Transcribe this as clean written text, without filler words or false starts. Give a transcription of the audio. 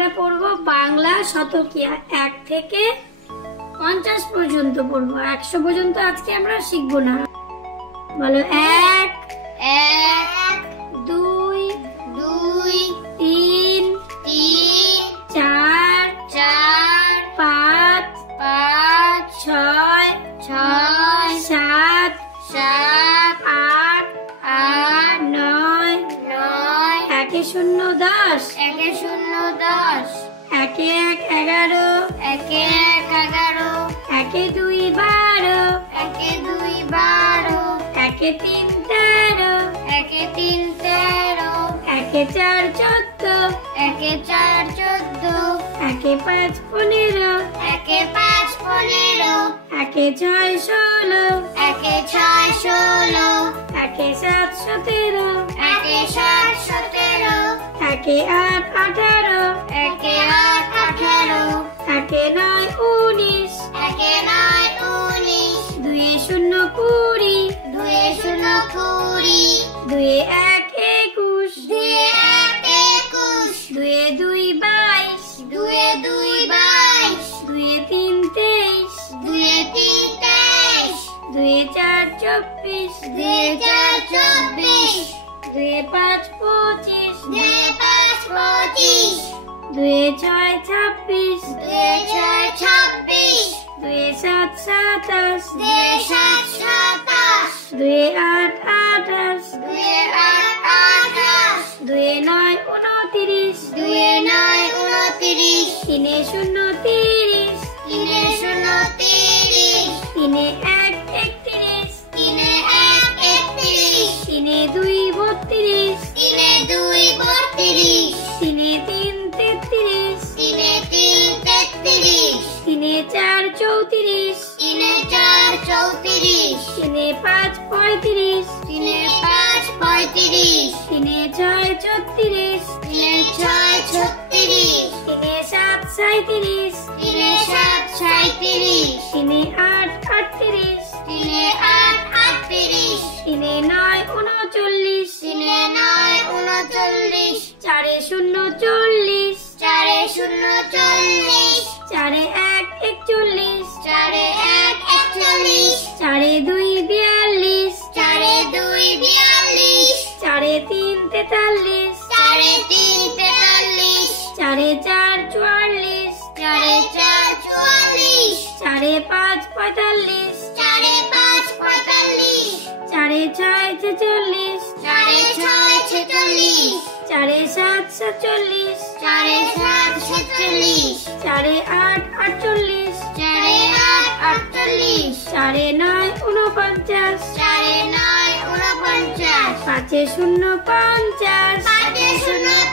আমরা পড়বো বাংলা শতকিয়া 1 থেকে 50 পর্যন্ত পড়বো। 100 পর্যন্ত আজকে আমরা শিখবো না। বলো 1 2 3 4 5 6 7 8 9 একে 0 10 একে 0 10 একে 1 11 একে 1 11 একে 2 12 একে 2 12 একে 3 13 একে 3 13 একে 4 14 একে 4 14 একে 5 15 একে 5 15 একে 6 16 একে 6 16 একে 7 17 একে 7 17 একে 8 18 একে 8 18 একে 9 19 একে 9 19 2 0 20 2 0 20 2 1 21 2 1 21 2 2 22 2 2 22 2 3 23 2 3 23 2 4 24 2 4 24 2 5 25 2 5 25 2 6 26 2 6 26 2 7 27 2 7 27 2 8 28 2 8 28 2 9 29 2 9 29 3 0 30 3 0 30 3 1 31 3 1 31 3 2 32 3 2 32 3 3 33 3 3 33 3 4 34 3 4 34 3 5 35 3 5 35 3 6 36 3 6 36 3 7 37 3 7 37 3 8 38 3 8 38 3 9 39 3 9 39 4 0 40 4 0 40 4 1 41 4 1 41 4 2 42 4 2 42 4 3 43 4 3 43 4 4 44 4 4 44 4 5 45 4 5 45 4 6 46 4 6 46 4 7 47 4 7 46 4 8 48 4 8 48 4 9 49 4 9 49 5 0 50 5 0